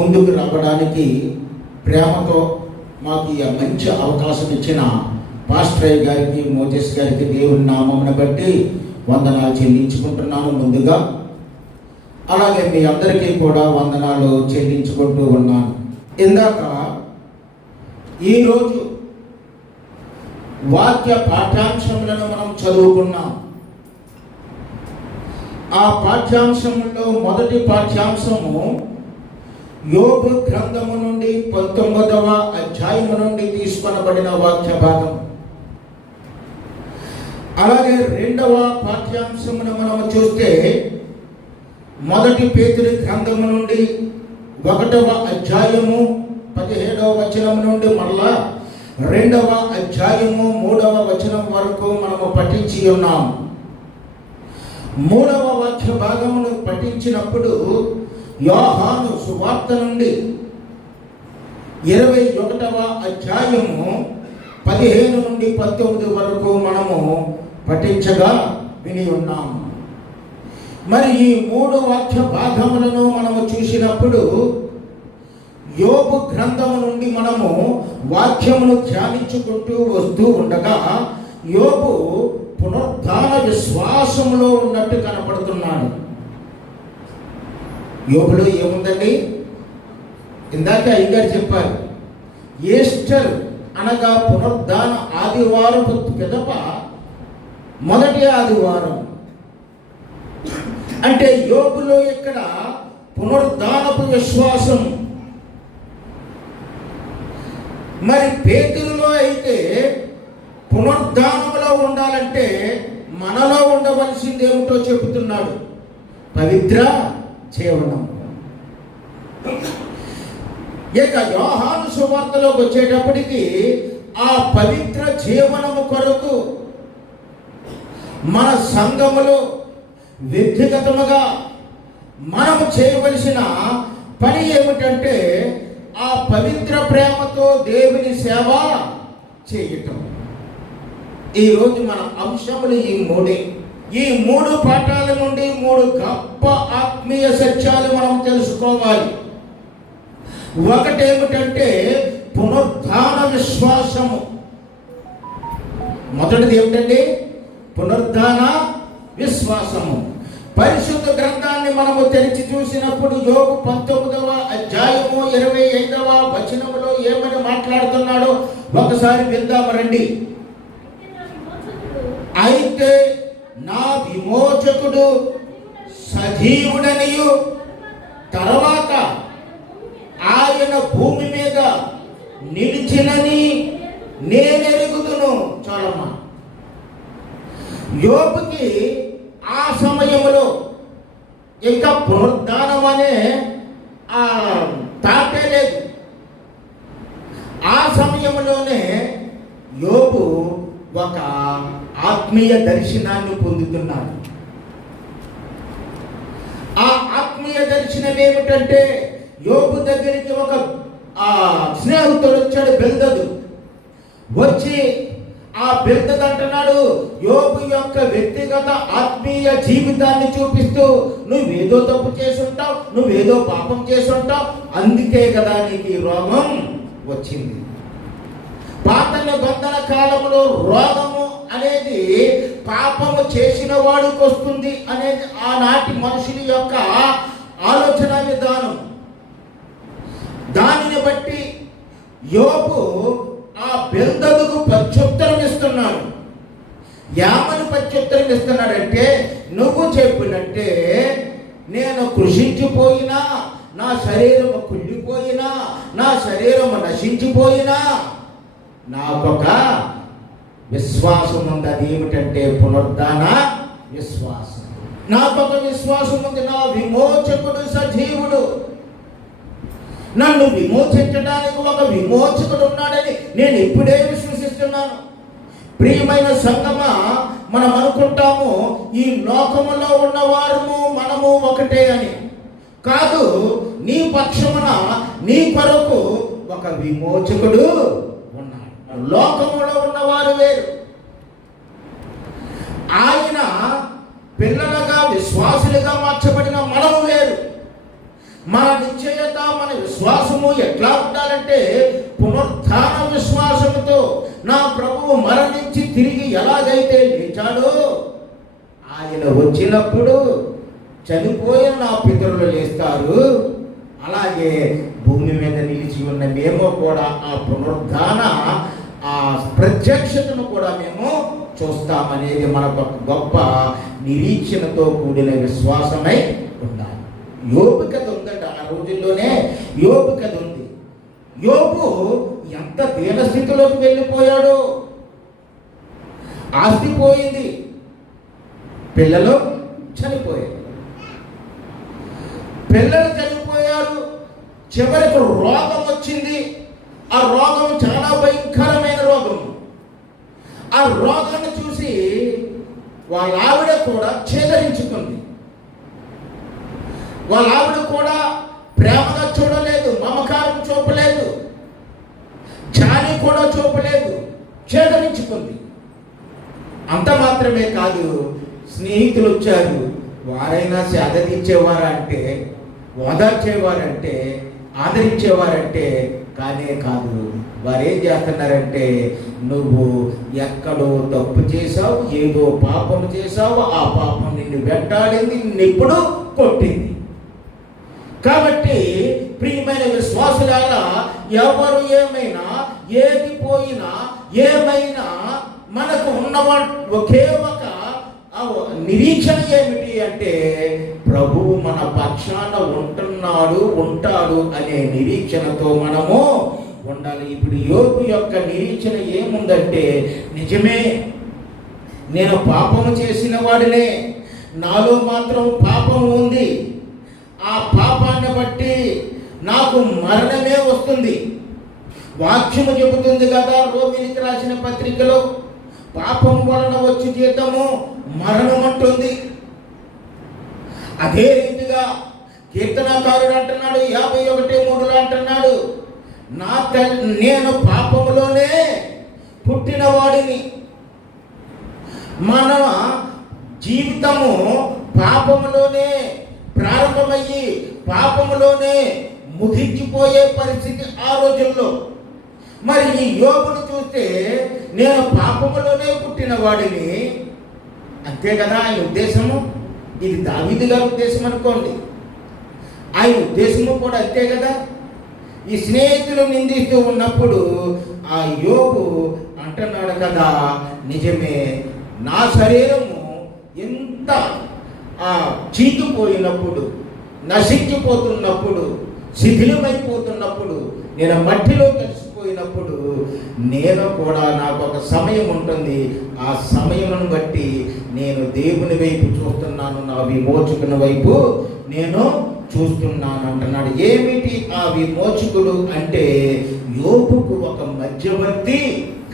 ముందుకు రావడానికి ప్రేమతో మాకు ఈ మంచి అవకాశం ఇచ్చిన పాస్టర్ గారికి, మోజెస్ గారికి దేవుని నామమును బట్టి వందనాలు చెల్లించుకుంటున్నాను ముందుగా. అలాగే మీ అందరికీ కూడా వందనాలు చెల్లించుకుంటూ ఉన్నాను. ఇందాక ఈరోజు వాక్య పాఠ్యాంశములను మనం చదువుకున్నాం. ఆ పాఠ్యాంశంలో మొదటి పాఠ్యాంశము యోబు గ్రంథము నుండి 19వ అధ్యాయము నుండి తీసుకొనబడిన వాక్య భాగం. అలాగే రెండవ పాఠ్యాంశమును మనము చూస్తే మొదటి పేతురు గ్రంథము నుండి 1వ అధ్యాయము 17వ వచనం నుండి మళ్ళా 2వ అధ్యాయము 3వ వచనం వరకు మనము పఠించి ఉన్నాం. 3వ వాక్య భాగమును పఠించినప్పుడు యోహాను సువార్త నుండి 21వ అధ్యాయము 15 నుండి 19 వరకు మనము పఠించగా విని ఉన్నాం. మరి ఈ 3 వాక్య భాగములను మనము చూసినప్పుడు యోబు గ్రంథము నుండి మనము వాక్యమును ధ్యానించుకుంటూ వస్తూ ఉండగా యోబు పునరుద్ధాన విశ్వాసములో ఉన్నట్టు కనపడుతున్నాడు. యోబులో ఏముందండి? ఇందాక అయ్యగారు చెప్పారు, ఈస్టర్ అనగా పునరుద్ధాన ఆదివారం పిదప మొదటి ఆదివారం. అంటే యోబులో ఇక్కడ పునరుద్ధానపు విశ్వాసం. మరి పేతురులో అయితే పునరుద్ధానములో ఉండాలంటే మనలో ఉండవలసింది ఏమిటో చెబుతున్నాడు, పవిత్ర జీవనం. ఇక యోహాను సువార్తలోకి వచ్చేటప్పటికి ఆ పవిత్ర జీవనము కొరకు మన సంఘములో వ్యక్తిగతముగా మనము చేయవలసిన పని ఏమిటంటే ఆ పవిత్ర ప్రేమతో దేవుని సేవ చేయటం. ఈరోజు మన అంశములు ఈ మూడే. ఈ 3 పాఠాల నుండి 3 గొప్ప ఆత్మీయ సత్యాలు మనం తెలుసుకోవాలి. ఒకటేమిటంటే పునరుద్ధాన విశ్వాసము. మొదటిది ఏమిటండి? పునరుద్ధాన విశ్వాసము. పరిశుద్ధ గ్రంథాన్ని మనము తెరిచి చూసినప్పుడు యోబు 19వ అధ్యాయము 25వ వచనములో ఏమని మాట్లాడుతున్నాడో ఒకసారి విందాము రండి. అయితే నా విమోచకుడు సజీవుడనియు తర్వాత ఆయన భూమి మీద నిలిచినని నేనెరుగుదును. చాలమ్మా. యోబుకి ఆ సమయంలో ఇంకా పునరుద్ధానం అనే తాటే లేదు. ఆ సమయంలోనే యోబు ఒక ఆత్మీయ దర్శనాన్ని పొందుతున్నాడు. ఆ ఆత్మీయ దర్శనం ఏమిటంటే యోబు దగ్గరికి ఒక స్నేహితుడు వచ్చాడు, బెల్దదు. వచ్చి ఆ బెల్దదు అంటున్నాడు, యోబు యొక్క వ్యక్తిగత ఆత్మీయ జీవితాన్ని చూపిస్తూ, నువ్వేదో తప్పు చేసుంటావు, నువ్వేదో పాపం చేసుంటావు, అందుకే కదా నీకు ఈ రోగం వచ్చింది. పాత నిబంధన కాలంలో రోగము అనేది పాపము చేసిన వాడికి వస్తుంది అనేది ఆనాటి మనుషుల యొక్క ఆలోచన విధానం. దానిని బట్టి యోబు ఆ బెల్దదుకు ప్రత్యుత్తరం ఇస్తున్నాడు. ఏమని ప్రత్యుత్తరం ఇస్తున్నాడంటే, నువ్వు చెప్పినట్టే నేను కృషించిపోయినా, నా శరీరము కుళ్ళిపోయినా, నా శరీరము నశించిపోయినా నాకొక విశ్వాసం ఉంది. అది ఏమిటంటే పునరుద్ధాన విశ్వాసం. నాకొక విశ్వాసం ఉంది, నా విమోచకుడు సజీవుడు. నన్ను విమోచించడానికి ఒక విమోచకుడు ఉన్నాడని నేను ఇప్పుడే విశ్వసిస్తున్నాను. ప్రియమైన సంగమా, మనం అనుకుంటాము ఈ లోకములో ఉన్నవారము మనము ఒకటే అని. కాదు, నీ పక్షమున నీ కొరకు ఒక విమోచకుడు ఉన్నాడు. లోకములో ఉన్నవారు వేరు. ఆయన పిల్లలుగా విశ్వాసులుగా మార్చబడిన మనము వేరు. మన నిశ్చయత, మన విశ్వాసము ఎట్లా ఉండాలంటే పునరుత్థాన విశ్వాసముతో. నా ప్రభువు మరణించి తిరిగి ఎలాగైతే లేచాడో, ఆయన వచ్చినప్పుడు చనిపోయిన నా పితరులు లేస్తారు, అలాగే భూమి మీద నిలిచి ఉన్న మేము కూడా ఆ పునరుద్ధాన ఆ ప్రత్యక్షతను కూడా మేము చూస్తామనేది మనకు ఒక గొప్ప నిరీక్షణతో కూడిన విశ్వాసమై ఉండాలి. యోబు కథ ఉందంట, ఆ రోజుల్లోనే యోబు కథ ఉంది. యోబు ఎంత దీనస్థితిలోకి వెళ్ళిపోయాడో. ఆస్తి పోయింది, పిల్లలు చనిపోయారు, పిల్లలు చనిపోయారు, చివరికి రోగం వచ్చింది. ఆ రోగం చాలా భయంకరమైన రోగం. ఆ రోగాన్ని చూసి వాళ్ళ ఆవిడ కూడా చేదరించుకుంది. వాళ్ళ ఆవిడ కూడా ప్రేమగా చూడలేదు, మమకారం చూపలేదు, జాలి కూడా చూపలేదు, చేదరించుకుంది. అంత మాత్రమే కాదు, స్నేహితులు వచ్చారు, వారైనా సేదరించేవారంటే, ఓదార్చేవారంటే, ఆదరించేవారంటే కానే కాదు. వారు ఏం చేస్తున్నారంటే, నువ్వు ఎక్కడో తప్పు చేశావు, ఏదో పాపం చేశావు, ఆ పాపం నిన్ను వెంటాడింది, నిన్నెప్పుడు కొట్టింది. కాబట్టి ప్రియమైన విశ్వాసులారా, ఎవరు ఏమైనా, ఏది పోయినా, ఏమైనా మనకు ఉన్నవాడు ఒకే ఒక నిరీక్షణ ఏమిటి అంటే, ప్రభువు మన పక్షాన ఉంటాడు అనే నిరీక్షణతో మనము ఉండాలి. ఇప్పుడు యోబు యొక్క నిరీక్షణ ఏముందంటే, నిజమే నేను పాపము చేసిన వాడినే, నాలో మాత్రం పాపం ఉంది, ఆ పాపాన్ని బట్టి నాకు మరణమే వస్తుంది. వాక్యము చెబుతుంది కదా రోమీయులకు రాసిన పత్రికలో, పాపం వలన వచ్చి జీతము మరణం అంటుంది. అదే రీతిగా కీర్తనకారుడు అంటున్నాడు 51:3 అంటున్నాడు, నేను పాపములోనే పుట్టిన వాడిని. మన జీవితము పాపములోనే ప్రారంభమయ్యి పాపములోనే ముగించిపోయే పరిస్థితి ఆ రోజుల్లో. మరి ఈ యోబును చూస్తే నేను పాపములోనే పుట్టిన వాడిని, అంతే కదా ఆయన ఉద్దేశము. ఇది దావీదు గారి ఉద్దేశం అనుకోండి, ఆయన ఉద్దేశము కూడా అంతే కదా. ఈ స్నేహితులు నిందిస్తూ ఉన్నప్పుడు ఆ యోబు అంటున్నాడు కదా, నిజమే, నా శరీరము ఎంత చీకిపోయినప్పుడు, నశించిపోతున్నప్పుడు, శిథిలమైపోతున్నప్పుడు, నేను మట్టిలో కలిసిపోయినప్పుడు, నేను కూడా నాకు ఒక సమయం ఉంటుంది, ఆ సమయమును బట్టి నేను దేవుని వైపు చూస్తున్నాను, నా విమోచకుని వైపు నేను చూస్తున్నాను అంటున్నాడు. ఏమిటి ఆ విమోచకుడు అంటే, యోబుకు ఒక మధ్యవర్తి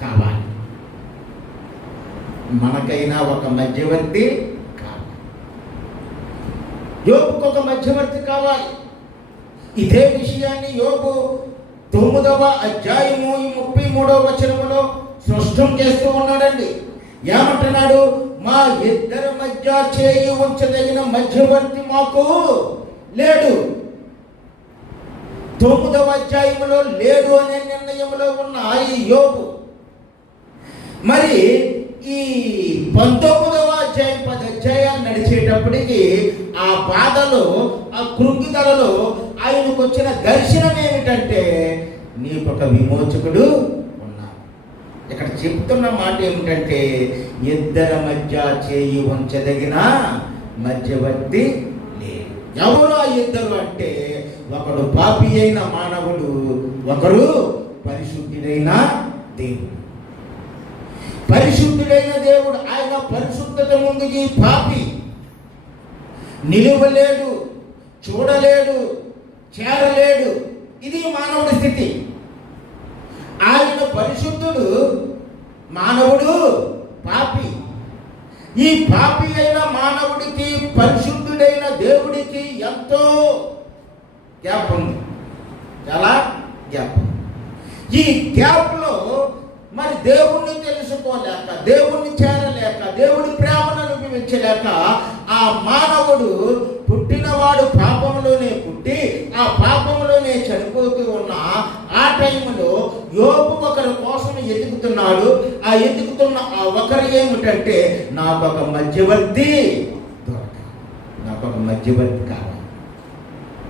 కావాలి. మనకైనా ఒక మధ్యవర్తి కావాలి, యోబుకు ఒక మధ్యవర్తి కావాలి. ఇదే విషయాన్ని యోబు 9వ అధ్యాయము 33వ వచనములో స్పష్టం చేస్తూ ఉన్నాడండి. ఏమంటున్నాడు? మా ఇద్దరి మధ్య చేయి ఉంచదగిన మధ్యవర్తి మాకు లేడు. 9వ అధ్యాయములో లేడు అనే నిర్ణయంలో ఉన్న ఈ యోబు మరి ఈ 19వ అధ్యాయం 10 అధ్యాయాలు నడిచేటప్పటికి ఆ బాధలో, ఆ కృంగిదలలో ఆయనకు వచ్చిన దర్శనం ఏమిటంటే, నీకొక విమోచకుడు ఉన్నాడు. ఇక్కడ చెప్తున్న మాట ఏమిటంటే, ఇద్దరి మధ్య చేయి ఉంచదగిన మధ్యవర్తి లేడు. ఎవరు ఆ ఇద్దరు అంటే, ఒకడు పాపి అయిన మానవుడు, ఒకరు పరిశుద్ధుడైన దేవుడు. పరిశుద్ధుడైన దేవుడు, ఆయన పరిశుద్ధత ముందుకి పాపి నిలువలేడు, చూడలేడు, చేరలేడు. ఇది మానవుడి స్థితి. ఆయన పరిశుద్ధుడు, మానవుడు పాపి. ఈ పాపి అయిన మానవుడికి పరిశుద్ధుడైన దేవుడికి ఎంతో గ్యాప్ ఉంది, చాలా గ్యాప్ ఉంది. ఈ గ్యాప్లో మరి దేవుణ్ణి తెలుసుకోలేక, దేవుణ్ణి చేరలేక, దేవుడి ప్రేమను అనుభవించలేక ఆ మానవుడు పుట్టినవాడు పాపంలోనే పుట్టి ఆ పాపంలోనే చనిపోతూ ఉన్న ఆ టైంలో యోబు ఒకరి కోసం ఎదుగుతున్నాడు. ఆ ఎదుగుతున్న ఆ ఒకరు ఏమిటంటే, నాకొక మధ్యవర్తి దొరకాలి, నాకొక మధ్యవర్తి కావాలి.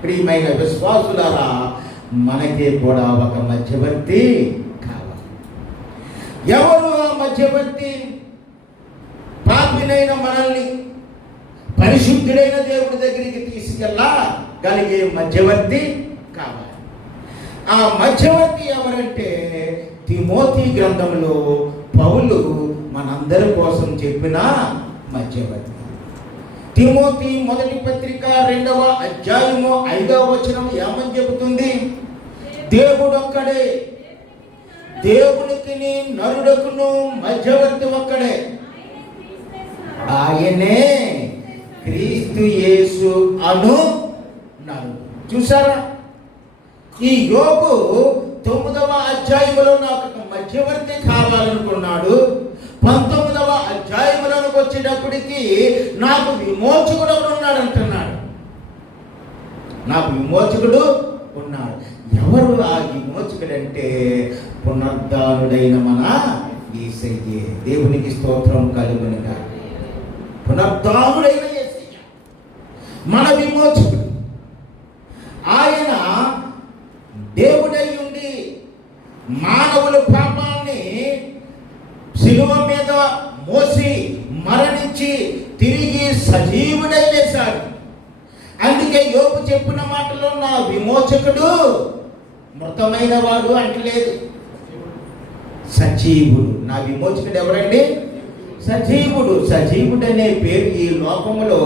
ప్రియమైన విశ్వాసులారా, మనకి కూడా ఒక మధ్యవర్తి కావాలి. ఎవరు ఆ మధ్యవర్తి? పాపినైన మనల్ని పరిశుద్ధుడైన దేవుడి దగ్గరికి తీసుకెళ్ళగలిగే మధ్యవర్తి కావాలి. ఆ మధ్యవర్తి ఎవరంటే, తిమోతి గ్రంథంలో పౌలు మనందరి కోసం చెప్పిన మధ్యవర్తి. తిమోతి మొదటి పత్రిక 2వ అధ్యాయము 5వ వచనం ఏమని చెబుతుంది? దేవుడొక్కడే, దేవునికి నరుడకును మధ్యవర్తి ఒక్కడే, ఆయనే క్రీస్తు యేసు అను నరుడు. చూసారా? ఈ యోబు 9వ అధ్యాయములో నాకు ఒక మధ్యవర్తి కావాలనుకున్నాడు. 19వ అధ్యాయములకు వచ్చేటప్పటికి నాకు విమోచకుడు ఉన్నాడు అంటున్నాడు. నాకు విమోచకుడు ఉన్నాడు. ఎవరు ఆ విమోచకుడు అంటే, పునరుద్ధానుడైన మన యేసయ్యే. దేవునికి స్తోత్రం కలుగునుగా. పునరుద్ధానుడైన యేసయ్య మన విమోచకుడు. ఆయన దేవుడై ఉండి మానవుల పాపాన్ని శిలువ మీద మోసి మరణించి తిరిగి సజీవుడై లేశాడు. అందుకే యోబు చెప్పిన మాటలో నా విమోచకుడు మృతమైన వాడు అంటలేదు, సజీవుడు. నా విమోచకుడు ఎవరండి? సజీవుడు. సజీవుడు అనే పేరు ఈ లోకములో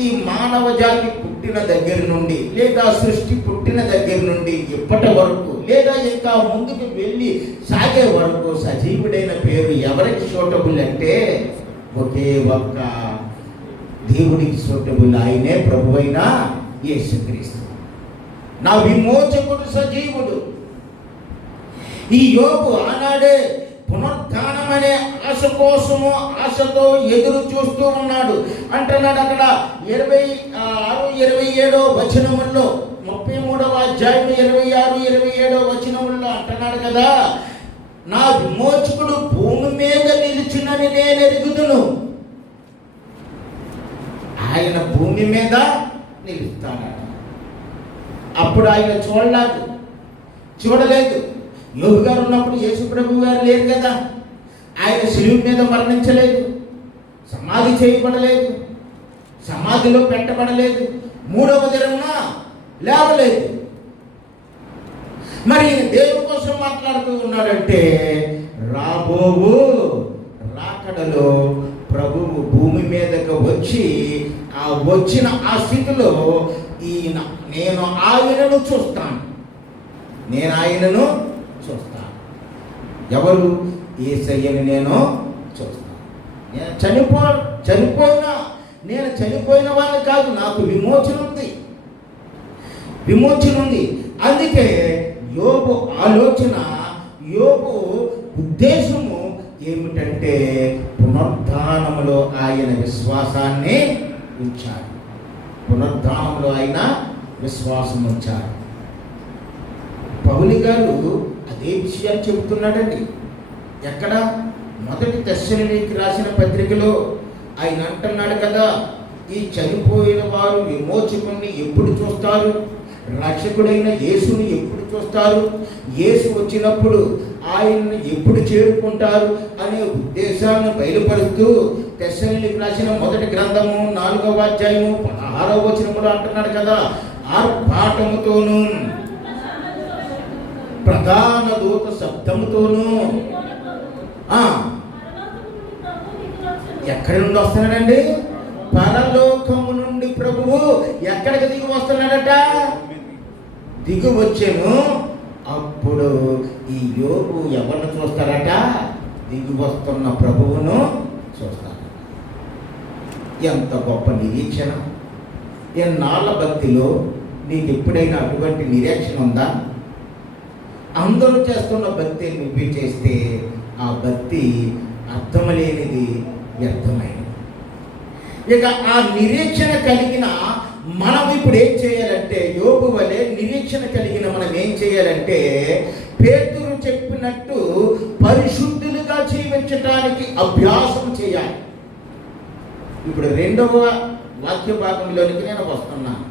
ఈ మానవ జాతి పుట్టిన దగ్గర నుండి, లేదా సృష్టి పుట్టిన దగ్గర నుండి ఇప్పటి వరకు, లేదా ఇంకా ముందుకు వెళ్ళి సాగే వరకు సజీవుడైన పేరు ఎవరికి సూటబుల్ అంటే, ఒకే ఒక్క దేవుడికి సూటబుల్. ఆయనే ప్రభువైన యేసుక్రీస్తు. నా విమోచకుడు సజీవుడు. ఈ యోబు ఆనాడే పునరుద్ధానం అనే ఆశ కోసము ఆశతో ఎదురు చూస్తూ ఉన్నాడు. అంటున్నాడు అక్కడ 26-27 వచనముల్లో, 33వ అధ్యాయం 26-27 వచనముల్లో అంటున్నాడు కదా, నా విమోచకుడు భూమి మీద నిలిచినని నేను ఎరుగుదును. ఆయన భూమి మీద నిలుస్తాడు. అప్పుడు ఆయన చూడలేదు. యోబు గారు ఉన్నప్పుడు యేసు ప్రభు గారు లేరు కదా. ఆయన శిలువ మీద మరణించలేదు, సమాధి చేయబడలేదు, సమాధిలో పెట్టబడలేదు, 3వ దినమున లేవలేదు. మరి దేవుని కోసం మాట్లాడుతూ ఉన్నాడంటే, రాబోవు రాకడలో ప్రభువు భూమి మీదకు వచ్చి ఆ వచ్చిన ఆ స్థితిలో నేను ఆయనను చూస్తాను. ఎవరు? యేసయ్యను నేను చూస్తాను. నేను చనిపోయిన వాడిని కాదు, నాకు విమోచన ఉంది. అందుకే యోబు ఆలోచన, యోబు ఉద్దేశము ఏమిటంటే, పునరుద్ధానములో ఆయన విశ్వాసాన్ని ఉంచాడు. పునరుద్ధానంలో ఆయన విశ్వాసం ఉంచాడు. పౌలు గారు అదే విషయాన్ని చెబుతున్నాడండి. ఎక్కడ? మొదటి తెస్సలోనికీయులకు రాసిన పత్రికలో ఆయన అంటున్నాడు కదా, ఈ చనిపోయిన వారు విమోచకుడిని ఎప్పుడు చూస్తారు? రక్షకుడైన యేసుని ఎప్పుడు చూస్తారు? యేసు వచ్చినప్పుడు ఆయన్ని ఎప్పుడు చేరుకుంటారు అనే ఉద్దేశాలను బయలుపరుస్తూ తెస్సలోనికీయులకు రాసిన మొదటి గ్రంథము 4వ అధ్యాయము 16వ వచనములో అంటున్నాడు కదా, ఆర్భాటముతోనూ ప్రధాన దూత శబ్దముతోనూ. ఎక్కడి నుండి వస్తున్నాడండి? పరలోకము నుండి ప్రభువు ఎక్కడికి దిగి వస్తున్నాడట? దిగి వచ్చాను. అప్పుడు ఈ యోబు ఎవరిని చూస్తారట? దిగి వస్తున్న ప్రభువును చూస్తారు. ఎంత గొప్ప నిరీక్షణ! ఎన్నాళ్ళ భక్తిలో నీకు ఎప్పుడైనా అటువంటి నిరీక్షణ ఉందా? అందరూ చేస్తున్న భక్తి నువ్వు చేస్తే ఆ భక్తి అర్థం లేనిది, వ్యర్థమైనది. ఇక ఆ నిరీక్షణ కలిగిన మనం ఇప్పుడు ఏం చేయాలంటే, యోబు వలె నిరీక్షణ కలిగిన మనం ఏం చేయాలంటే, పేతురు చెప్పినట్టు పరిశుద్ధులుగా జీవించడానికి అభ్యాసం చేయాలి. ఇప్పుడు రెండవ వాక్య భాగంలోనికి నేను వస్తున్నాను.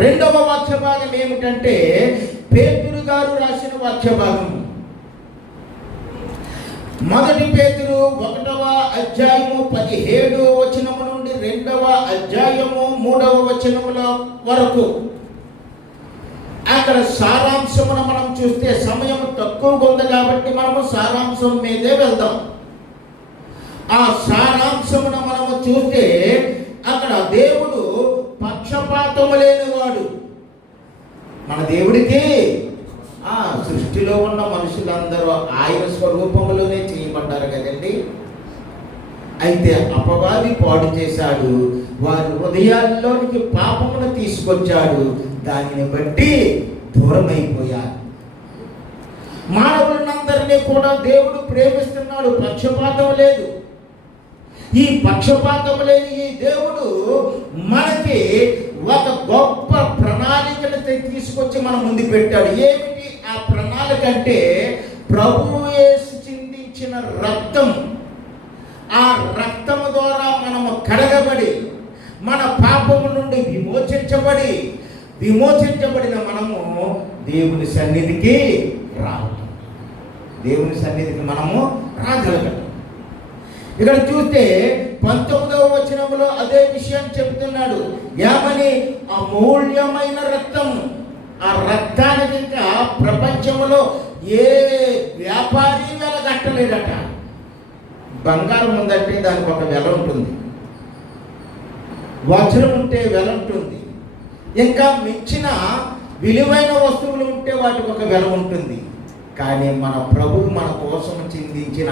రెండవ వాక్య భాగం ఏమిటంటే, పేతురు గారు రాసిన వాక్య భాగం. మొదటి పేతురు 1వ అధ్యాయము 17వ వచనము నుండి 2వ అధ్యాయము 3వ వచనముల వరకు. అక్కడ సారాంశమును మనం చూస్తే సమయం తక్కువగా ఉంది కాబట్టి మనము సారాంశం మీదే వెళ్దాం. ఆ సారాంశమును మనము చూస్తే అక్కడ దేవుడు పక్షపాతము లేనివాడు. మన దేవుడికి సృష్టిలో ఉన్న మనుషులందరూ ఆయన స్వరూపంలోనే చేయబడ్డారు కదండి. అయితే అపవాది పాడు చేశాడు, వారి హృదయాల్లోనికి పాపమును తీసుకొచ్చాడు, దానిని బట్టి దూరమైపోయారు. మానవులందరినీ కూడా దేవుడు ప్రేమిస్తున్నాడు, పక్షపాతం లేదు. ఈ పక్షపాతం లేని ఈ దేవుడు మనకి ఒక గొప్ప ప్రణాళికను తీసుకొచ్చి మన ముందు పెట్టాడు. ఏమిటి ఆ ప్రణాళిక అంటే, ప్రభువు యేసు చిందించిన రక్తం. ఆ రక్తము ద్వారా మనము కడగబడి మన పాపము నుండి విమోచించబడిన మనము దేవుని సన్నిధికి రావడం, దేవుని సన్నిధికి మనము రాగలగడం. ఇక్కడ చూస్తే 19వ వచనంలో అదే విషయం చెప్తున్నాడు. ఏమని? అమూల్యమైన రక్తము. ఆ రక్తానికి ఇంకా ప్రపంచంలో ఏ వ్యాపారి వెలగట్టలేడట. బంగారం ఉందంటే దానికి ఒక వెల ఉంటుంది, వజ్రం ఉంటే వెల ఉంటుంది, ఇంకా మించిన విలువైన వస్తువులు ఉంటే వాటికి ఒక వెల ఉంటుంది. కానీ మన ప్రభువు మన కోసం చిందించిన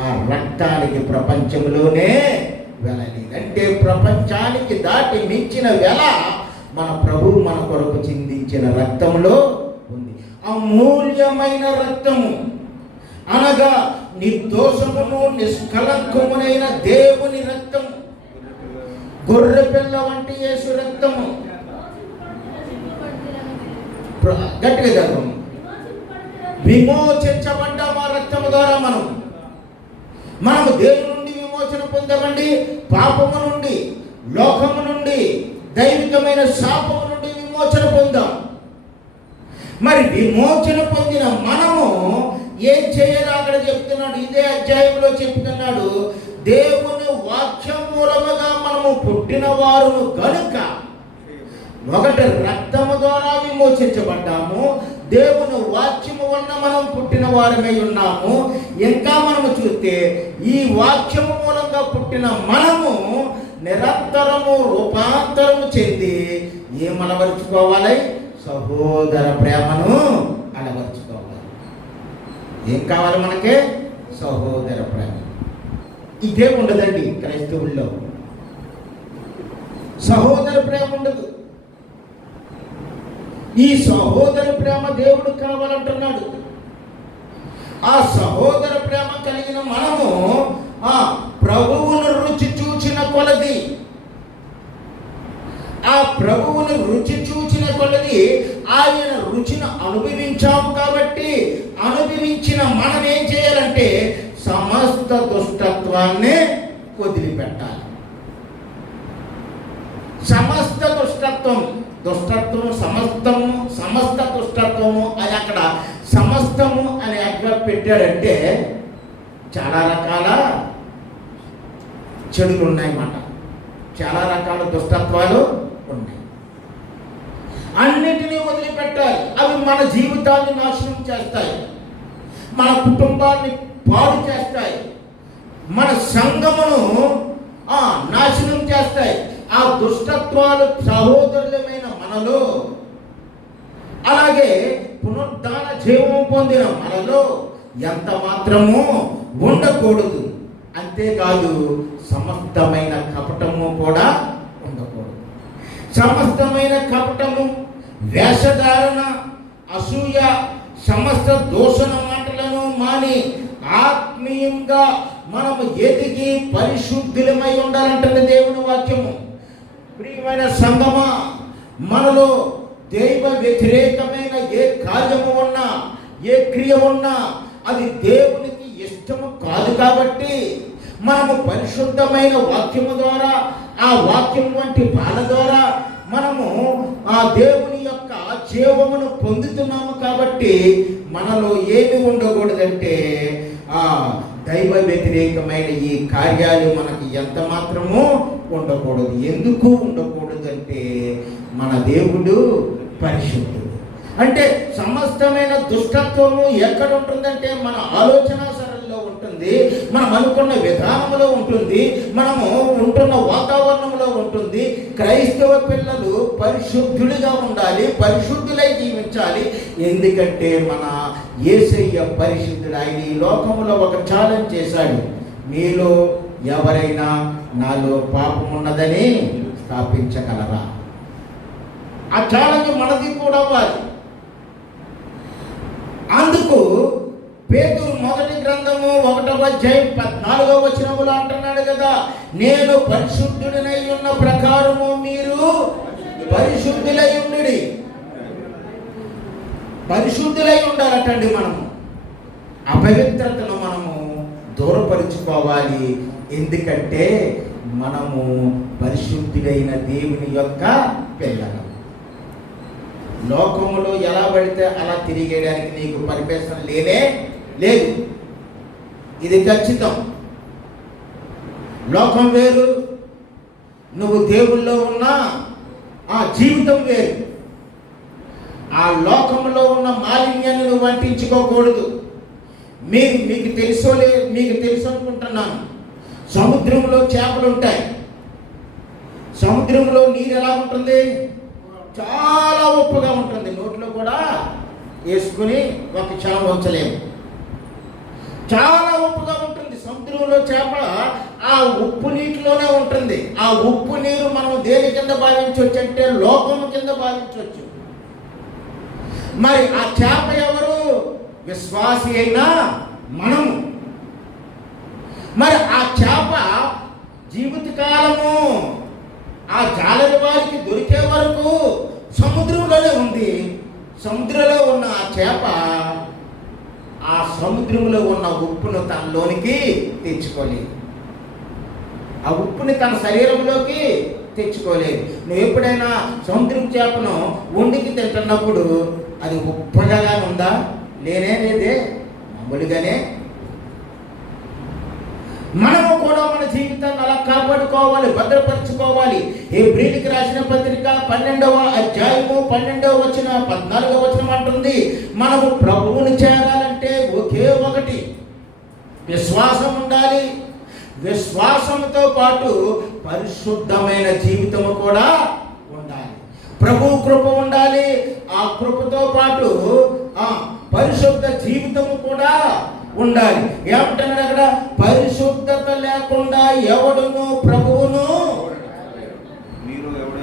ఆ రక్తానికి ప్రపంచంలోనే వెల లేదు. అంటే ప్రపంచానికి దాటి మించిన వెల మన ప్రభువు మన కొరకు చిందించిన రక్తంలో ఉంది. అమూల్యమైన రక్తము అనగా నిర్దోషమును నిష్కలంకమునైన దేవుని రక్తము, గొర్రె పిల్ల వంటి యేసు రక్తము. గట్టిగా జరగము. విమోచించబడ్డాం ఆ రక్తము ద్వారా. మనము దేవుని నుండి విమోచన పొందామండి. పాపము నుండి, లోకము నుండి, దైవికమైన శాపము నుండి విమోచన పొందాం. మరి విమోచన పొందిన మనము ఏం చేయాలో అక్కడ చెప్తున్నాడు. ఇదే అధ్యాయంలో చెప్తున్నాడు, దేవుని వాక్యం మూలముగా మనము పుట్టిన వారును గనుక, ఒకటి రక్తము ద్వారా విమోచించబడ్డాము, దేవుని వాక్యము వలన మనం పుట్టిన వారమై ఉన్నాము. ఇంకా మనము చూస్తే ఈ వాక్యము మూలంగా పుట్టిన మనము నిరంతరము రూపాంతరము చెంది ఏం అలవరుచుకోవాలి? సహోదర ప్రేమను అలవరుచుకోవాలి. ఏం కావాలి మనకి? సహోదర ప్రేమ. ఇదే ఉండదండి క్రైస్తవుల్లో. సహోదర ప్రేమ ఉండదు. ఈ సహోదర ప్రేమ దేవుడు కావాలంటున్నాడు. ఆ సహోదర ప్రేమ కలిగిన మనము ఆ ప్రభువును రుచి చూచిన కొలది, ఆ ప్రభువును రుచి చూచిన కొలది ఆయన రుచిని అనుభవించాము. కాబట్టి అనుభవించిన మనం ఏం చేయాలంటే సమస్త దుష్టత్వాన్ని వదిలిపెట్టాలి. సమస్త దుష్టత్వం సమస్త దుష్టత్వము అని అక్కడ సమస్తము అని ఎక్కడ పెట్టాడంటే చాలా రకాల చెడులు ఉన్నాయన్నమాట. చాలా రకాల దుష్టత్వాలు ఉన్నాయి. అన్నిటినీ వదిలిపెట్టాలి. అవి మన జీవితాన్ని నాశనం చేస్తాయి, మన కుటుంబాన్ని పాడు చేస్తాయి, మన సంఘమును నాశనం చేస్తాయి. ఆ దుష్టత్వాలు సహోదరులమైన మనలో, అలాగే పునరుద్ధాన జీవము పొందిన మనలో ఎంత మాత్రము ఉండకూడదు. అంతేకాదు సమస్తమైన కపటము కూడా ఉండకూడదు. సమస్తమైన కపటము, వేషధారణ, అసూయ, సమస్త దూషణ మాటలను మాని ఆత్మీయంగా మనము ఎదిగి పరిశుద్ధులమై ఉండాలంటుంది దేవుని వాక్యము. ప్రియమైన సంగమా, మనలో దైవ వ్యతిరేకమైన ఏ కార్యము ఉన్నా, ఏ క్రియ ఉన్నా అది దేవునికి ఇష్టము కాదు. కాబట్టి మనము పరిశుద్ధమైన వాక్యము ద్వారా, ఆ వాక్యం వంటి పాల ద్వారా మనము ఆ దేవుని యొక్క జీవమును పొందుతున్నాము. కాబట్టి మనలో ఏమి ఉండకూడదంటే ఆ దైవ వ్యతిరేకమైన ఈ కార్యాలు మనకి ఎంత మాత్రము ఉండకూడదు. ఎందుకు ఉండకూడదంటే మన దేవుడు పరిశుద్ధుడు. అంటే సమస్తమైన దుష్టత్వము ఎక్కడ ఉంటుందంటే మన ఆలోచన సరళిలో ఉంటుంది, మనం అనుకున్న విధానంలో ఉంటుంది, మనము ఉంటున్న వాతావరణంలో ఉంటుంది. క్రైస్తవ పిల్లలు పరిశుద్ధులుగా ఉండాలి, పరిశుద్ధులై జీవించాలి. ఎందుకంటే మన యేసయ్య పరిశుద్ధుడు. ఆయన ఈ లోకంలో ఒక ఛాలెంజ్ చేశాడు, మీలో ఎవరైనా నాలో పాపం ఉన్నదని స్థాపించగలరా? ఆ ఛాలెంజ్ మనది కూడా అవ్వాలి. అందుకు పేతురు మొదటి గ్రంథము 1వ అధ్యాయం 14వ వచనములో అంటున్నాడు కదా, నేను పరిశుద్ధుడినై ఉన్న ప్రకారము మీరు పరిశుద్ధులై ఉండుడి. పరిశుద్ధులై ఉండాలటండి. మనము అపవిత్రతను మనము దూరపరుచుకోవాలి. ఎందుకంటే మనము పరిశుద్ధుడైన దేవుని యొక్క పిల్లలు. లోకములో ఎలా పడితే అలా తిరిగేయడానికి నీకు పర్మిషన్ లేనే లేదు. ఇది ఖచ్చితం. లోకం వేరు, నువ్వు దేవుల్లో ఉన్న ఆ జీవితం వేరు. ఆ లోకంలో ఉన్న మాలిన్యాన్ని నువ్వు అంటించుకోకూడదు. మీకు తెలుసు అనుకుంటున్నాను, సముద్రంలో చేపలు ఉంటాయి. సముద్రంలో నీరు ఎలా ఉంటుంది? చాలా ఉప్పుగా ఉంటుంది. నోట్లో కూడా వేసుకుని ఒక క్షణం ఉంచలేము. చాలా ఉప్పుగా ఉంటుంది సముద్రంలో చేప. ఆ ఉప్పు నీటిలోనే ఉంటుంది. ఆ ఉప్పు నీరు మనం దేని కింద భావించవచ్చు అంటే లోకము కింద భావించవచ్చు. మరి ఆ చేప ఎవరు? విశ్వాసి అయినా మనము. మరి ఆ చేప జీవితకాలము ఆ జాలరి వారికి దొరికే వరకు సముద్రంలోనే ఉంది. సముద్రంలో ఉన్న ఆ చేప ఆ సముద్రంలో ఉన్న ఉప్పును తనలోనికి తెచ్చుకోలేదు. ఆ ఉప్పుని తన శరీరంలోకి తెచ్చుకోలేదు. నువ్వు ఎప్పుడైనా సముద్రం చేపను వండికి తింటున్నప్పుడు అది ఉప్పగా ఉందా? లేదే, మామూలుగానే. మనము కూడా మన జీవితాన్ని అలా కాపాడుకోవాలి, భద్రపరచుకోవాలి. హెబ్రీయులకు రాసిన పత్రిక 12వ అధ్యాయము 12వ వచనం 14వ వచనం అంటుంది, మనము ప్రభువుని చేరాలంటే ఒకే ఒకటి విశ్వాసం ఉండాలి. విశ్వాసంతో పాటు పరిశుద్ధమైన జీవితము కూడా ఉండాలి. ప్రభు కృప ఉండాలి. ఆ కృపతో పాటు పరిశుద్ధ జీవితము కూడా ఉండాలి. ఏమంటున్నాడు అక్కడ? పరిశుద్ధత లేకుండా ఎవడును ప్రభువును.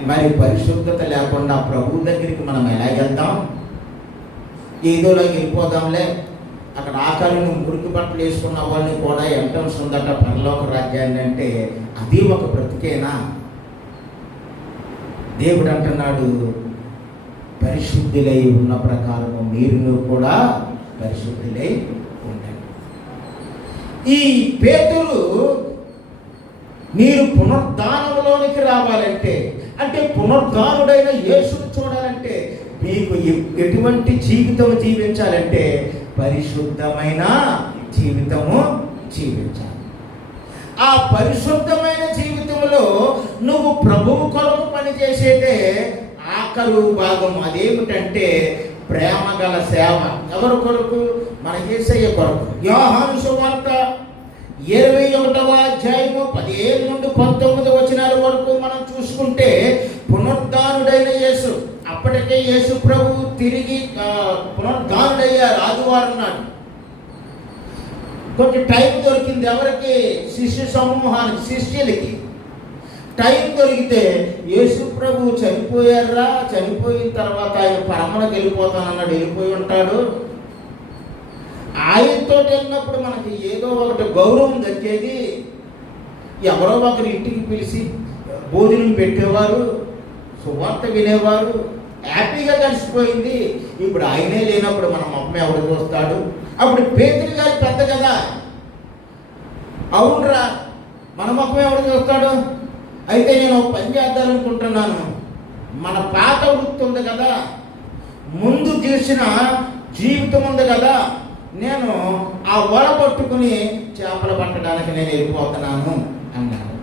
మరి పరిశుద్ధత లేకుండా ప్రభువు దగ్గరికి మనం ఎలా వెళ్తాం? ఏదోలోకి వెళ్ళిపోదాంలే. అక్కడ ఆకలిని మురికి బట్టలు వేసుకున్న వాళ్ళని కూడా ఎంట్రన్స్ ఉందట పరలోక రాజ్యాన్ని అంటే అది ఒక బ్రతికేనా? దేవుడు అంటున్నాడు, పరిశుద్ధులై ఉన్న ప్రకారము మీరు కూడా పరిశుద్ధులై ఉండండి. ఈ పేతురు మీరు పునరుద్ధానంలోనికి రావాలంటే, అంటే పునరుద్ధానుడైన యేసును చూడాలంటే మీకు ఎటువంటి జీవితం జీవించాలంటే పరిశుద్ధమైన జీవితము జీవించాలి. ఆ పరిశుద్ధమైన జీవితంలో నువ్వు ప్రభువు కొరకు పనిచేసేదే ఆఖరు భాగం. అదేమిటంటే ప్రేమ గల సేవ. ఎవరి కొరకు? మన యేసయ్య కొరకు. యోహాను సువార్త 21వ అధ్యాయము 15 నుండి 19 వచనాల వరకు మనం చూసుకుంటే పునరుద్ధానుడైన యేసు, అప్పటికే యేసు ప్రభు తిరిగి పునరుద్ధానుడయ్యారు ఆదివారం నాడు. కొంచెం టైం దొరికింది ఎవరికి? శిష్య సమూహానికి, శిష్యులకి టైం దొరికితే యేసు ప్రభు చనిపోయారా, చనిపోయిన తర్వాత ఆయన పరమనకు వెళ్ళిపోతానన్నాడు. వెళ్ళిపోయి ఉంటాడు. ఆయనతో వెళ్ళినప్పుడు మనకి ఏదో ఒకటి గౌరవం దక్కేది. ఎవరో ఒకరు ఇంటికి పిలిచి భోజనం పెట్టేవారు, సువార్త వినేవారు, హ్యాపీగా గడిచిపోయింది. ఇప్పుడు ఆయనే లేనప్పుడు మన మొహం ఎవరు చూస్తాడు? అప్పుడు పేతురు గారు పెద్ద కదా, అవునరా మన మొహం ఎవరు చూస్తాడు? అయితే నేను ఒక పని చేద్దామనుకుంటున్నాను. మన పాత వృత్తి ఉంది కదా, ముందు చేసిన జీవితం ఉంది కదా, నేను ఆ వల పట్టుకుని చేపలు పట్టడానికి నేను వెళ్ళిపోతున్నాను అన్నాడు.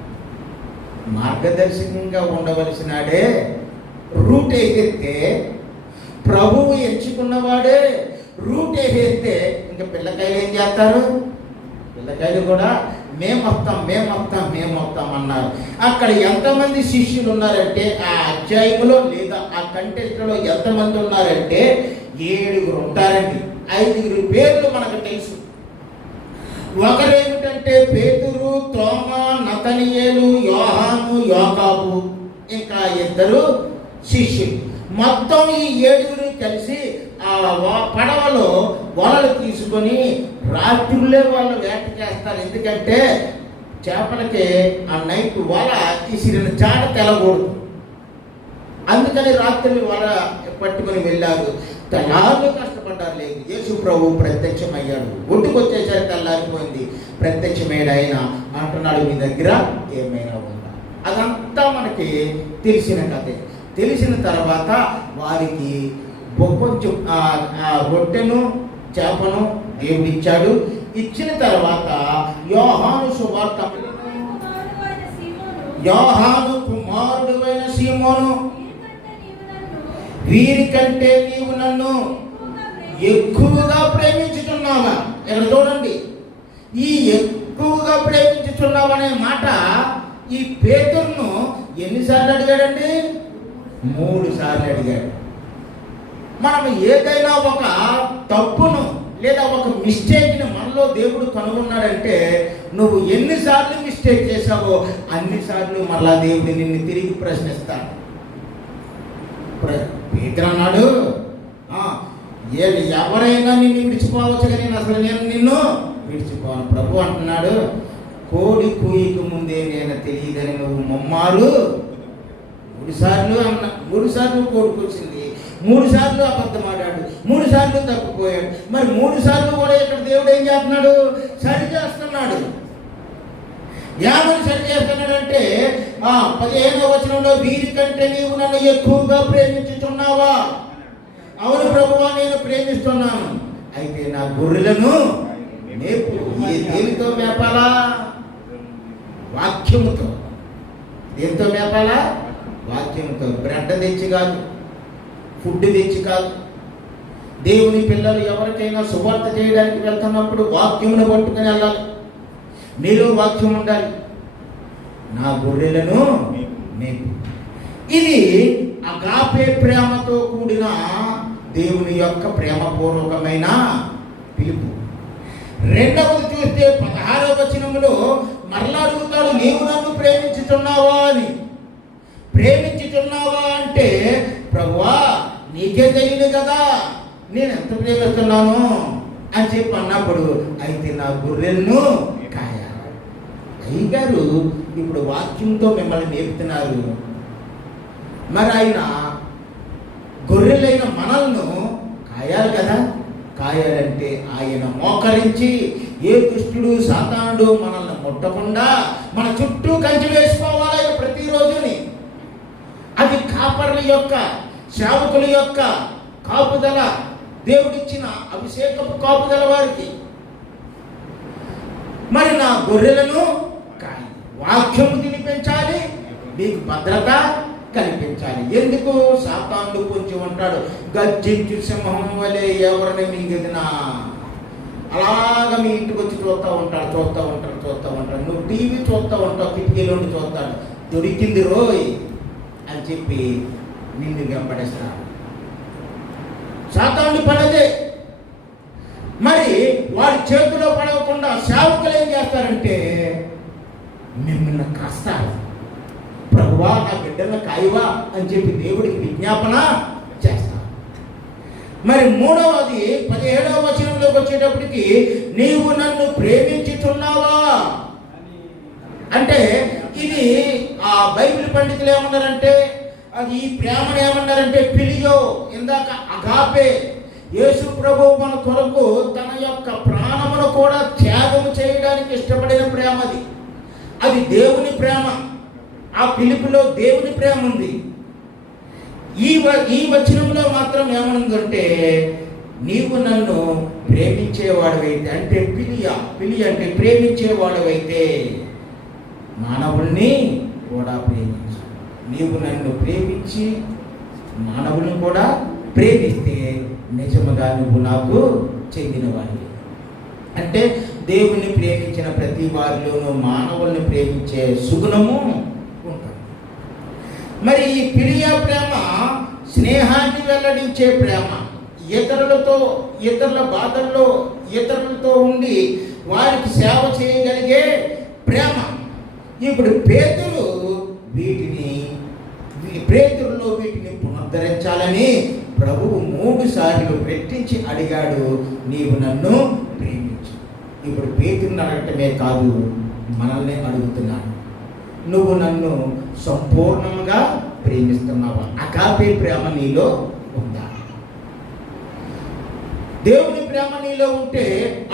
మార్గదర్శకంగా ఉండవలసినాడే రూట్ వేసేస్తే, ప్రభువు ఎంచుకున్నవాడే రూట్ వేసేస్తే ఇంకా పిల్లకాయలు ఏం చేస్తారు? పిల్లకాయలు కూడా మేము వస్తాం అన్నారు. అక్కడ ఎంతమంది శిష్యులు ఉన్నారంటే, ఆ అధ్యాయంలో లేదా ఆ కంటెస్ట్లో ఎంతమంది ఉన్నారంటే 7 ఉంటారండి. 5 పేర్లు మనకు తెలుసు. ఒకరేమిటంటే పేతురు, తోమా, నతనియేలు, యోహాను, యాకోబు, ఇంకా 2 శిష్యులు. మొత్తం ఈ 7 కలిసి ఆ పడవలో వలలు తీసుకొని రాత్రులే వాళ్ళు వేట చేస్తారు. ఎందుకంటే చేపలకి ఆ నైట్ వల తీసిరిన చాట తెలకూడదు. అందుకని రాత్రులు వల పట్టుకొని వెళ్ళారు. తెల్లారులు కష్టపడ్డారు. లేదు, యేసు ప్రభు ప్రత్యక్షమయ్యాడు. ఒడ్డుకొచ్చేసరికి తెల్లారిపోయింది. ప్రత్యక్షమయ్యాడు. ఆయన అంటున్నాడు, మీ దగ్గర ఏమైనా ఉందా? అదంతా మనకి తెలిసిన కథే. తెలిసిన తర్వాత వారికి కొంచెం రొట్టెను చేపను దేవుడిచ్చాడు. ఇచ్చిన తర్వాత యోహాను సువార్త, యోహాను కుమారుడైన సీమోను, వీరికంటే నీవు నన్ను ఎక్కువగా ప్రేమించుతున్నావా? ఇక్కడ చూడండి, ఈ ఎక్కువగా ప్రేమించుతున్నావనే మాట ఈ పేతురును ఎన్నిసార్లు అడిగాడండి? 3 సార్లు అడిగాడు. మనం ఏదైనా ఒక తప్పును లేదా ఒక మిస్టేక్ని మనలో దేవుడు కనుగొన్నాడంటే, నువ్వు ఎన్నిసార్లు మిస్టేక్ చేశావో అన్నిసార్లు మళ్ళా దేవుడు నిన్ను తిరిగి ప్రశ్నిస్తాడు. పేతురు అన్నాడు, ఎవరైనా నిన్ను విడిచిపోవచ్చు కానీ నేను నిన్ను విడిచిపోను. ప్రభు అంటున్నాడు, కోడి కూయికి ముందే నేను తెలియదని నువ్వు ముమ్మారు 3 సార్లు అన్న. 3 సార్లు కోడుకొచ్చింది, 3 సార్లు అబద్ధమాడాడు, 3 సార్లు తప్పిపోయాడు. మరి 3 సార్లు కూడా ఇక్కడ దేవుడు ఏం చేస్తున్నాడు? సరి చేస్తున్నాడు. ఏమని సరి చేస్తున్నాడంటే 15వ వచనంలో, వీరికంటే నీవు నన్ను ఎక్కువగా ప్రేమించుతున్నావా? అవును ప్రభువా, నేను ప్రేమిస్తున్నాను. అయితే నా గొర్రెలను మేపు. దేనితో మేపాలా? వాక్యముతో. దేనితో మేపాలా? వాక్యంతో. బ్రెడ్ తెచ్చి కాదు, ఫుడ్ తెచ్చి కాదు. దేవుని పిల్లలు ఎవరికైనా సువార్త చేయడానికి వెళ్తున్నప్పుడు వాక్యమును పట్టుకుని వెళ్ళాలి. నీలో వాక్యం ఉండాలి. నా గొర్రెలను మేపు. ఇది అగాపే ప్రేమతో కూడిన దేవుని యొక్క ప్రేమపూర్వకమైన పిలుపు. రెండవది చూస్తే 16వ వచనంలో మరలా అడుగుతాడు, నీవు నన్ను ప్రేమించుతున్నావా అని. ప్రేమించుతున్నావా అంటే, ప్రభువా నీకే తెలియదు కదా నేను ఎంత ప్రేమిస్తున్నాను అని చెప్పి అన్నప్పుడు, అయితే నా గొర్రెలను కాయాలి. అయ్యగారు ఇప్పుడు వాక్యంతో మిమ్మల్ని నేర్పుతున్నారు. మరి ఆయన గొర్రెలైన మనల్ని కాయాలి కదా. కాయాలంటే ఆయన మోకరించి ఏ దుష్టుడు సాతానుడు మనల్ని ముట్టకుండా మన చుట్టూ కంచి వేసుకోవాలి ప్రతిరోజుని. అది కాపర్ల యొక్క, సేవకుల యొక్క కాపుదల, దేవుడిచ్చిన అభిషేకపు కాపుదల వారికి. మరి నా గొర్రెలను కాయి, వాక్యము తినిపించాలి, మీకు భద్రత కల్పించాలి. ఎందుకు? సాతానుడు కొంచెం ఉంటాడు, గర్జించు సింహం వలె ఎవరిని మింగిదినా అలాగా మీ ఇంటికి వచ్చి చూస్తూ ఉంటాడు. నువ్వు టీవీ చూస్తూ ఉంటావు, కిటికీలోండి చూస్తాడు, దొరికింది రోయ్ అని చెప్పి నిన్ను వెంబడిస్తాడు. సాతానుడి పడదే. మరి వాడి చేతిలో పడవకుండా సేవకులు ఏం చేస్తారంటే మిమ్మల్ని కాస్తారు. ప్రభువా నా బిడ్డను కాయవా అని చెప్పి దేవుడికి విజ్ఞాపన చేస్తారు. మరి మూడవది 17వ వచనంలోకి వచ్చేటప్పటికి, నీవు నన్ను ప్రేమించుచున్నావా అంటే, ఇది ఆ బైబిల్ పండితులు ఏమన్నారంటే, అది ఈ ప్రేమను ఏమన్నారంటే ఫిలియో, ఇందాక అగాపే. యేసు ప్రభువు మన కొరకు తన యొక్క ప్రాణమును కూడా త్యాగం చేయడానికి ఇష్టపడిన ప్రేమ అది. అది దేవుని ప్రేమ. ఆ పిలుపులో దేవుని ప్రేమ ఉంది. ఈ వచనంలో మాత్రం ఏమనుందంటే, నీవు నన్ను ప్రేమించేవాడవైతే, అంటే పిలి అంటే ప్రేమించేవాడవైతే మానవుల్ని కూడా ప్రేమించు. నీవు నన్ను ప్రేమించి మానవులను కూడా ప్రేమిస్తే నిజముగా నువ్వు నాకు చెందినవాడివి. అంటే దేవుని ప్రేమించిన ప్రతి వారిలోనూ మానవుల్ని ప్రేమించే సుగుణము ఉంటుంది. మరి ఈ పిలియా ప్రేమ స్నేహాన్ని వెల్లడించే ప్రేమ. ఇతరుల బాధల్లో ఇతరులతో ఉండి వారికి సేవ చేయగలిగే ప్రేమ. ఇప్పుడు పేతురులో వీటిని పునరుద్ధరించాలని ప్రభువు 3 సార్లు రెట్టించి అడిగాడు, నీవు నన్ను ప్రేమించు. ఇప్పుడు పేతురుని అడగటమే కాదు, మనల్ని అడుగుతున్నాడు, నువ్వు నన్ను సంపూర్ణంగా ప్రేమిస్తున్నావా? అగాపే ప్రేమ నీలో ఉందా? దేవుని ప్రేమ నీలో ఉంటే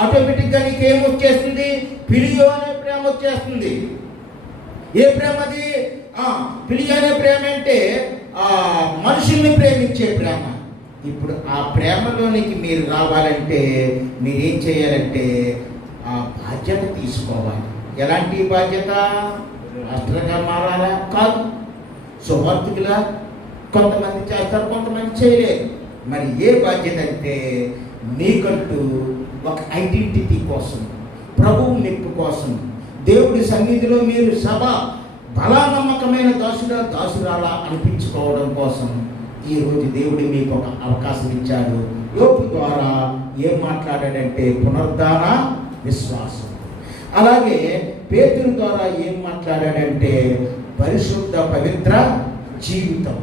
ఆటోమేటిక్గా నీకేమొచ్చేస్తుంది? ఫిలియో అనే ప్రేమ వచ్చేస్తుంది. ఏ ప్రేమది? ఫిలియో అనే ప్రేమ అంటే మనుషుల్ని ప్రేమించే ప్రేమ. ఇప్పుడు ఆ ప్రేమలోనికి మీరు రావాలంటే మీరేం చేయాలంటే ఆ బాధ్యత తీసుకోవాలి. ఎలాంటి బాధ్యత? రాష్ట్రంగా మారాలా? కాదు. సువార్థికులా కొంతమంది చేస్తారు, కొంతమంది చేయలేరు. మరి ఏ బాధ్యత అంటే, నీకంటూ ఒక ఐడెంటిటీ కోసం, ప్రభువు మెప్పు కోసం, దేవుడి సన్నిధిలో మీరు సభ బలానమ్మకమైన దాసురాలా అనిపించుకోవడం కోసం ఈరోజు దేవుడు మీకు ఒక అవకాశం ఇచ్చాడు. యోపు ద్వారా ఏం మాట్లాడాడంటే పునరుద్ధాన విశ్వాసం. అలాగే పేతురు ద్వారా ఏం మాట్లాడాడంటే పరిశుద్ధ పవిత్ర జీవితం.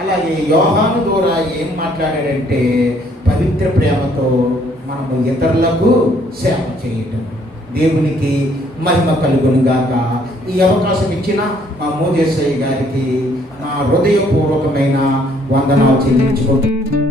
అలాగే యోహాను ద్వారా ఏం మాట్లాడాడంటే పవిత్ర ప్రేమతో మనము ఇతరులకు సేవ చేయటం. దేవునికి మహిమ కలుగును గాక. ఈ అవకాశం ఇచ్చిన మా మోజేసయ్య గారికి నా హృదయపూర్వకమైన వందనాలు చెల్లించుకుంటున్నాను.